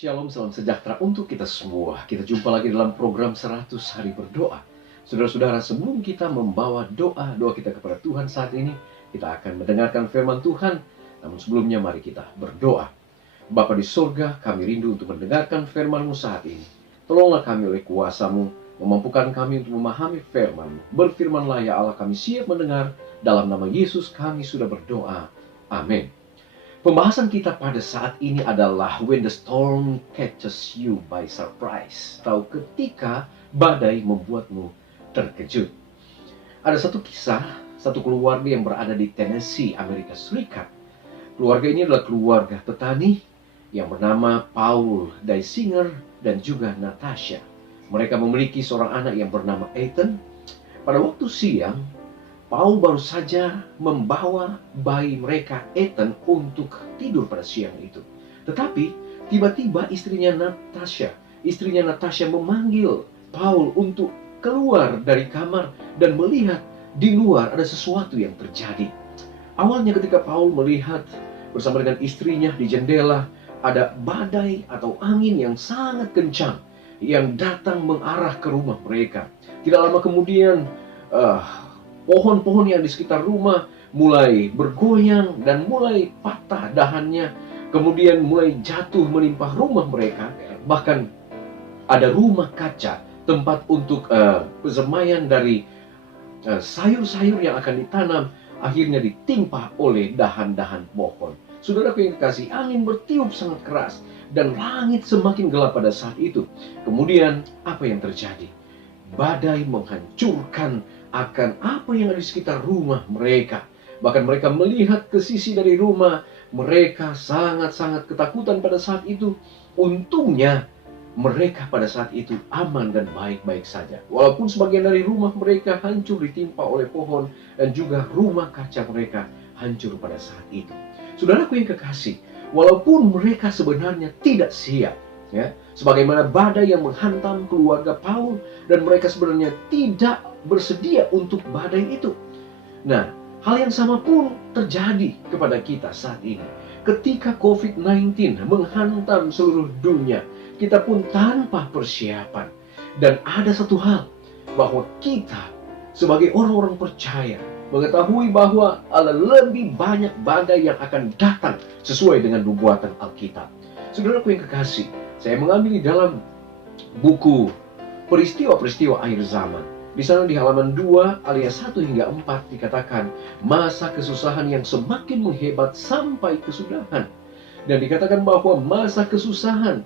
Shalom, salam sejahtera untuk kita semua. Kita jumpa lagi dalam program 100 Hari Berdoa. Saudara-saudara, sebelum kita membawa doa kita kepada Tuhan saat ini, kita akan mendengarkan firman Tuhan. Namun sebelumnya mari kita berdoa. Bapa di surga, kami rindu untuk mendengarkan firman-Mu saat ini. Tolonglah kami oleh kuasa-Mu, memampukan kami untuk memahami firman-Mu. Berfirmanlah ya Allah, kami siap mendengar. Dalam nama Yesus kami sudah berdoa. Amin. Pembahasan kita pada saat ini adalah when the storm catches you by surprise, atau ketika badai membuatmu terkejut. Ada satu kisah, satu keluarga yang berada di Tennessee, Amerika Serikat. Keluarga ini adalah keluarga petani yang bernama Paul Dysinger dan juga Natasha. Mereka memiliki seorang anak yang bernama Ethan. Pada waktu siang, Paul baru saja membawa bayi mereka, Ethan, untuk tidur pada siang itu. Tetapi, tiba-tiba istrinya Natasha memanggil Paul untuk keluar dari kamar dan melihat di luar ada sesuatu yang terjadi. Awalnya ketika Paul melihat bersama dengan istrinya di jendela, ada badai atau angin yang sangat kencang yang datang mengarah ke rumah mereka. Tidak lama kemudian, pohon-pohon yang di sekitar rumah mulai bergoyang dan mulai patah dahannya. Kemudian mulai jatuh menimpa rumah mereka. Bahkan ada rumah kaca, tempat untuk pesemaian dari sayur-sayur yang akan ditanam, akhirnya ditimpa oleh dahan-dahan pohon. Saudaraku yang kekasih, angin bertiup sangat keras dan langit semakin gelap pada saat itu. Kemudian apa yang terjadi? Badai menghancurkan akan apa yang ada di sekitar rumah mereka. Bahkan mereka melihat ke sisi dari rumah. Mereka sangat-sangat ketakutan pada saat itu. Untungnya mereka pada saat itu aman dan baik-baik saja. Walaupun sebagian dari rumah mereka hancur ditimpa oleh pohon, dan juga rumah kaca mereka hancur pada saat itu. Saudaraku yang kekasih, walaupun mereka sebenarnya tidak siap, sebagaimana badai yang menghantam keluarga Paul, dan mereka sebenarnya tidak bersedia untuk badai itu. Nah, hal yang sama pun terjadi kepada kita saat ini. Ketika COVID-19 menghantam seluruh dunia, kita pun tanpa persiapan. Dan ada satu hal, bahwa kita sebagai orang-orang percaya mengetahui bahwa ada lebih banyak badai yang akan datang sesuai dengan nubuatan Alkitab. Saudaraku yang kekasih, saya mengambil di dalam buku Peristiwa-peristiwa Akhir Zaman. Di sana di halaman 2 alias 1 hingga 4 dikatakan masa kesusahan yang semakin menghebat sampai kesudahan. Dan dikatakan bahwa masa kesusahan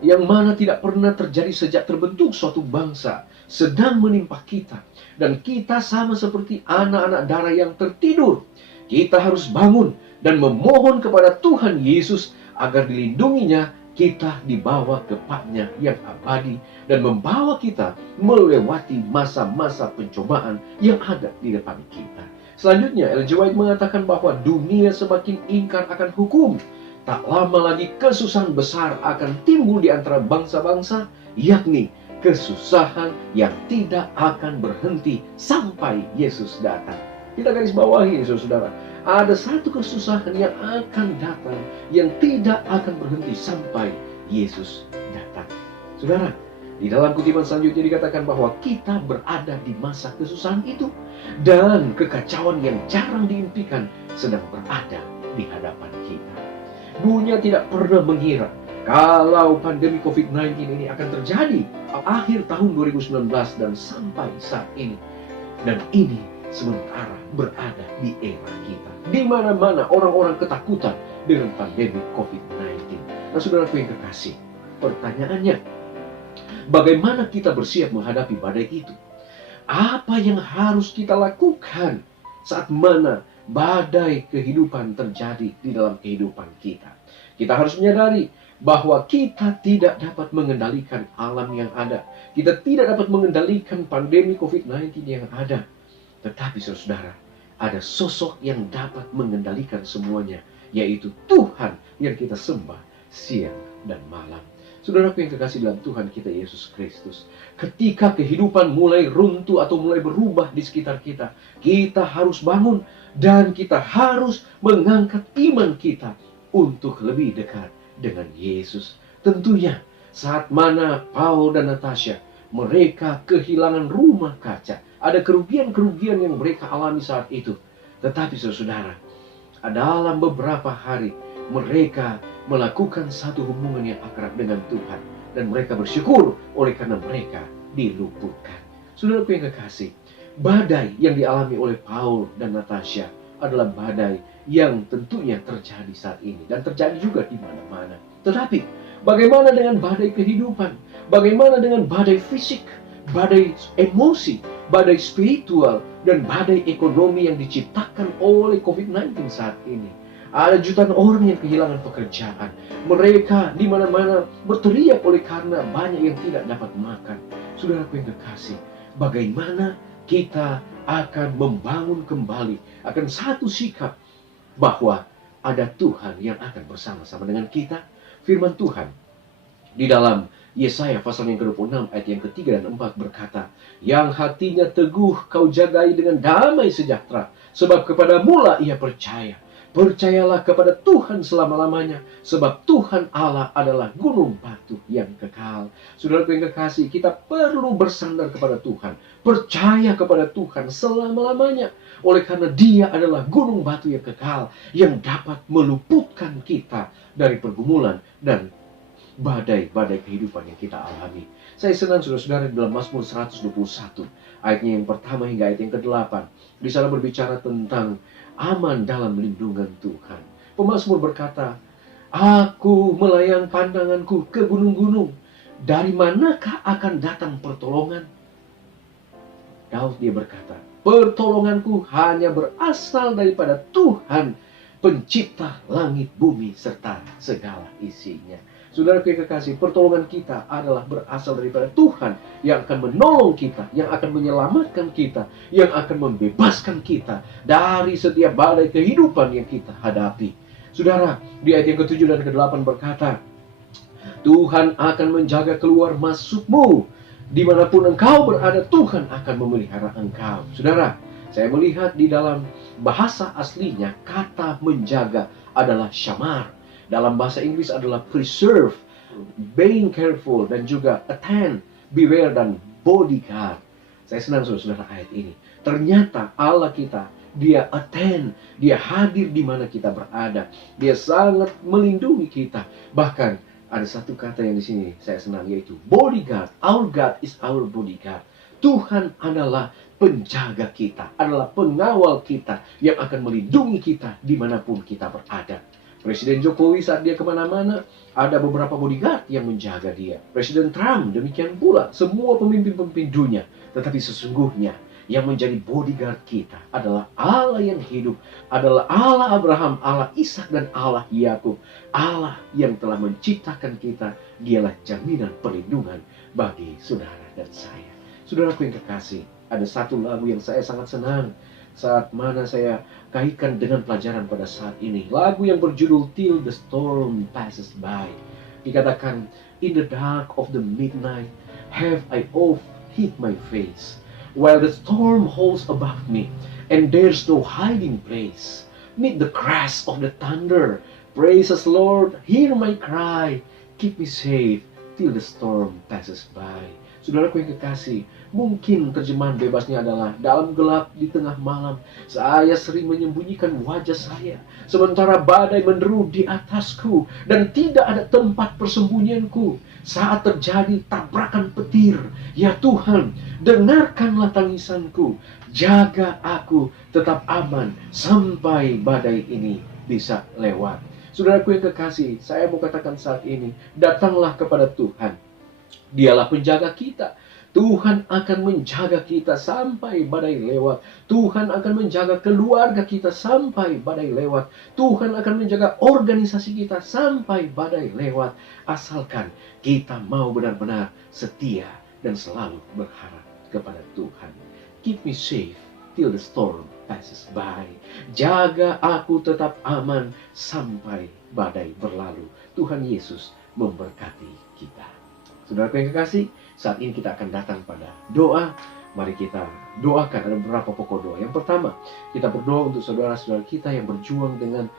yang mana tidak pernah terjadi sejak terbentuk suatu bangsa sedang menimpa kita. Dan kita sama seperti anak-anak darah yang tertidur. Kita harus bangun dan memohon kepada Tuhan Yesus agar dilindunginya, kita dibawa ke Pak-Nya yang abadi dan membawa kita melewati masa-masa pencobaan yang ada di depan kita. Selanjutnya, Ellen G. White mengatakan bahwa dunia semakin ingkar akan hukum. Tak lama lagi kesusahan besar akan timbul di antara bangsa-bangsa, yakni kesusahan yang tidak akan berhenti sampai Yesus datang. Kita garis bawahi, saudara. Ada satu kesusahan yang akan datang yang tidak akan berhenti sampai Yesus datang. Saudara, di dalam kutipan selanjutnya dikatakan bahwa kita berada di masa kesusahan itu. Dan kekacauan yang jarang diimpikan sedang berada di hadapan kita. Dunia tidak pernah mengira kalau pandemi COVID-19 ini akan terjadi akhir tahun 2019 dan sampai saat ini. Dan ini sementara berada di era kita, di mana-mana orang-orang ketakutan dengan pandemi COVID-19. Nah, saudaraku yang kekasih, pertanyaannya, bagaimana kita bersiap menghadapi badai itu? Apa yang harus kita lakukan saat mana badai kehidupan terjadi di dalam kehidupan kita? Kita harus menyadari bahwa kita tidak dapat mengendalikan alam yang ada. Kita tidak dapat mengendalikan pandemi COVID-19 yang ada. Tetapi saudara, ada sosok yang dapat mengendalikan semuanya, yaitu Tuhan yang kita sembah siang dan malam. Saudaraku yang kekasih dalam Tuhan kita Yesus Kristus, ketika kehidupan mulai runtuh atau mulai berubah di sekitar kita, kita harus bangun dan kita harus mengangkat iman kita untuk lebih dekat dengan Yesus. Tentunya saat mana Paul dan Natasha mereka kehilangan rumah kaca, ada kerugian-kerugian yang mereka alami saat itu. Tetapi saudara, dalam beberapa hari mereka melakukan satu hubungan yang akrab dengan Tuhan, dan mereka bersyukur oleh karena mereka diluputkan. Saudaraku yang kekasih, badai yang dialami oleh Paul dan Natasha adalah badai yang tentunya terjadi saat ini dan terjadi juga di mana-mana. Tetapi bagaimana dengan badai kehidupan? Bagaimana dengan badai fisik, badai emosi, badai spiritual, dan badai ekonomi yang diciptakan oleh COVID-19 saat ini? Ada jutaan orang yang kehilangan pekerjaan. Mereka di mana-mana berteriak oleh karena banyak yang tidak dapat makan. Saudaraku yang kekasih, bagaimana kita akan membangun kembali akan satu sikap bahwa ada Tuhan yang akan bersama-sama dengan kita? Firman Tuhan di dalam Yesaya pasal yang ke-26 ayat yang ketiga dan 4 berkata, yang hatinya teguh kau jagai dengan damai sejahtera, sebab kepadamu lah ia percaya. Percayalah kepada Tuhan selama-lamanya, sebab Tuhan Allah adalah gunung batu yang kekal. Saudaraku yang kekasih, kita perlu bersandar kepada Tuhan, percaya kepada Tuhan selama-lamanya. Oleh karena Dia adalah gunung batu yang kekal, yang dapat meluputkan kita dari pergumulan dan badai-badai kehidupan yang kita alami. Saya senang saudara-saudara dalam Mazmur 121, ayatnya yang pertama hingga ayat yang ke-8. Di sana berbicara tentang aman dalam lindungan Tuhan. Pemazmur berkata, aku melayang pandanganku ke gunung-gunung. Dari manakah akan datang pertolongan? Daud dia berkata, pertolonganku hanya berasal daripada Tuhan, pencipta langit, bumi, serta segala isinya. Saudaraku yang kekasih, pertolongan kita adalah berasal daripada Tuhan yang akan menolong kita, yang akan menyelamatkan kita, yang akan membebaskan kita dari setiap badai kehidupan yang kita hadapi. Saudara, di ayat yang ke-7 dan ke-8 berkata, Tuhan akan menjaga keluar masukmu. Dimanapun engkau berada, Tuhan akan memelihara engkau. Saudara, saya melihat di dalam bahasa aslinya, kata menjaga adalah shamar. Dalam bahasa Inggris adalah preserve, being careful, dan juga attend, beware, dan bodyguard. Saya senang saudara ayat ini. Ternyata Allah kita, Dia attend, Dia hadir di mana kita berada. Dia sangat melindungi kita. Bahkan ada satu kata yang di sini saya senang, yaitu bodyguard. Our God is our bodyguard. Tuhan adalah penjaga kita, adalah pengawal kita yang akan melindungi kita dimanapun kita berada. Presiden Jokowi saat dia kemana-mana, ada beberapa bodyguard yang menjaga dia. Presiden Trump demikian pula, semua pemimpin-pemimpin dunia. Tetapi sesungguhnya yang menjadi bodyguard kita adalah Allah yang hidup, adalah Allah Abraham, Allah Ishak, dan Allah Yakub. Allah yang telah menciptakan kita, Dialah jaminan perlindungan bagi saudara dan saya. Saudaraku yang kekasih, ada satu lagu yang saya sangat senang saat mana saya kaitkan dengan pelajaran pada saat ini. Lagu yang berjudul Till the Storm Passes By. Dikatakan, in the dark of the midnight have I oft hid my face, while the storm holds above me, and there's no hiding place. Meet the crash of the thunder, praise us Lord, hear my cry, keep me safe till the storm passes by. Saudaraku yang kekasih, mungkin terjemahan bebasnya adalah dalam gelap di tengah malam, saya sering menyembunyikan wajah saya, sementara badai menderu di atasku, dan tidak ada tempat persembunyianku. Saat terjadi tabrakan petir, ya Tuhan, dengarkanlah tangisanku, jaga aku tetap aman sampai badai ini bisa lewat. Saudaraku yang kekasih, saya mau katakan saat ini, datanglah kepada Tuhan. Dialah penjaga kita. Tuhan akan menjaga kita sampai badai lewat. Tuhan akan menjaga keluarga kita sampai badai lewat. Tuhan akan menjaga organisasi kita sampai badai lewat. Asalkan kita mau benar-benar setia dan selalu berharap kepada Tuhan. Keep me safe till the storm passes by. Jaga aku tetap aman sampai badai berlalu. Tuhan Yesus memberkati kita. Saudara yang kekasih, saat ini kita akan datang pada doa. Mari kita doakan. Ada beberapa pokok doa. Yang pertama, kita berdoa untuk saudara-saudara kita yang berjuang dengan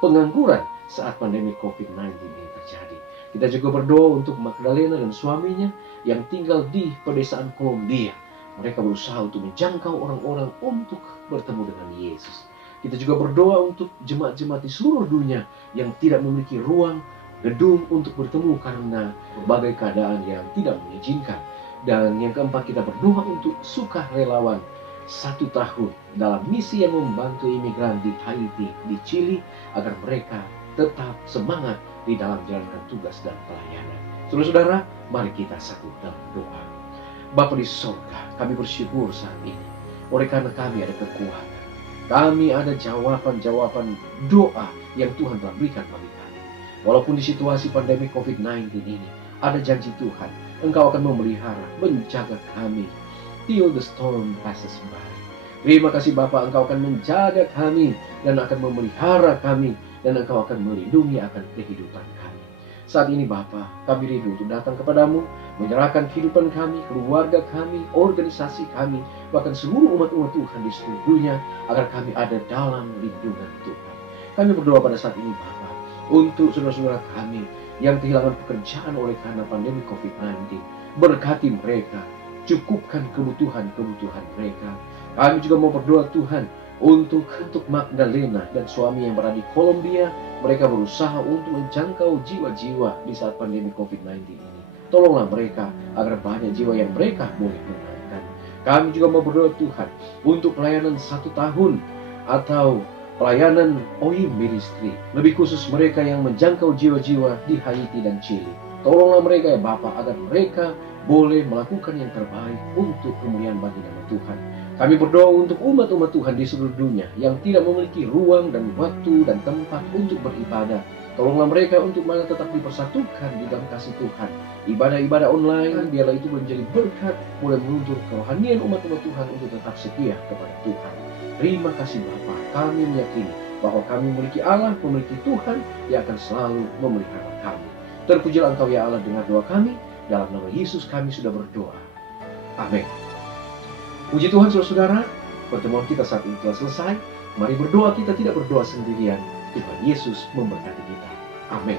pengangguran saat pandemi COVID-19 ini terjadi. Kita juga berdoa untuk Magdalena dan suaminya yang tinggal di pedesaan Kolombia. Mereka berusaha untuk menjangkau orang-orang untuk bertemu dengan Yesus. Kita juga berdoa untuk jemaat-jemaat di seluruh dunia yang tidak memiliki ruang, gedung untuk bertemu karena berbagai keadaan yang tidak mengizinkan. Dan yang keempat, kita berdoa untuk sukarelawan 1 tahun dalam misi yang membantu imigran di Haiti, di Chili, agar mereka tetap semangat di dalam menjalankan tugas dan pelayanan. Saudara-saudara, mari kita satu dalam doa. Bapa di surga, kami bersyukur saat ini. Oleh karena kami ada kekuatan. Kami ada jawaban-jawaban doa yang Tuhan telah berikan bagi kami. Walaupun di situasi pandemi COVID-19 ini, ada janji Tuhan. Engkau akan memelihara, menjaga kami till the storm passes by. Terima kasih Bapa, Engkau akan menjaga kami dan akan memelihara kami, dan Engkau akan melindungi akan kehidupan kami. Saat ini Bapa, kami rindu untuk datang kepadamu, menyerahkan kehidupan kami, keluarga kami, organisasi kami, bahkan seluruh umat-umat Tuhan di seluruh dunia, agar kami ada dalam lindungan Tuhan. Kami berdoa pada saat ini Bapa, untuk saudara-saudara kami yang kehilangan pekerjaan oleh karena pandemi COVID-19. Berkati mereka, cukupkan kebutuhan-kebutuhan mereka. Kami juga mau berdoa Tuhan, untuk Magdalena dan suami yang berada di Kolombia. Mereka berusaha untuk menjangkau jiwa-jiwa di saat pandemi COVID-19 ini. Tolonglah mereka agar banyak jiwa yang mereka boleh menangkan. Kami juga mau berdoa Tuhan untuk pelayanan 1 tahun atau pelayanan OIM Ministry, lebih khusus mereka yang menjangkau jiwa-jiwa di Haiti dan Chili. Tolonglah mereka ya Bapa, agar mereka boleh melakukan yang terbaik untuk kemuliaan bagi nama Tuhan. Kami berdoa untuk umat-umat Tuhan di seluruh dunia yang tidak memiliki ruang dan waktu dan tempat untuk beribadah. Tolonglah mereka untuk mana tetap dipersatukan di dalam kasih Tuhan. Ibadah-ibadah online, biarlah itu menjadi berkat, mulai menuntut kerohanian umat-umat Tuhan untuk tetap setia kepada Tuhan. Terima kasih Bapa, kami meyakini bahwa kami memiliki Allah, memiliki Tuhan yang akan selalu memelihara kami. Terpujilah Engkau ya Allah, dengar doa kami. Dalam nama Yesus kami sudah berdoa. Amin. Puji Tuhan saudara-saudara, pertemuan kita saat ini telah selesai. Mari berdoa, kita tidak berdoa sendirian. Tuhan Yesus memberkati kita. Amin.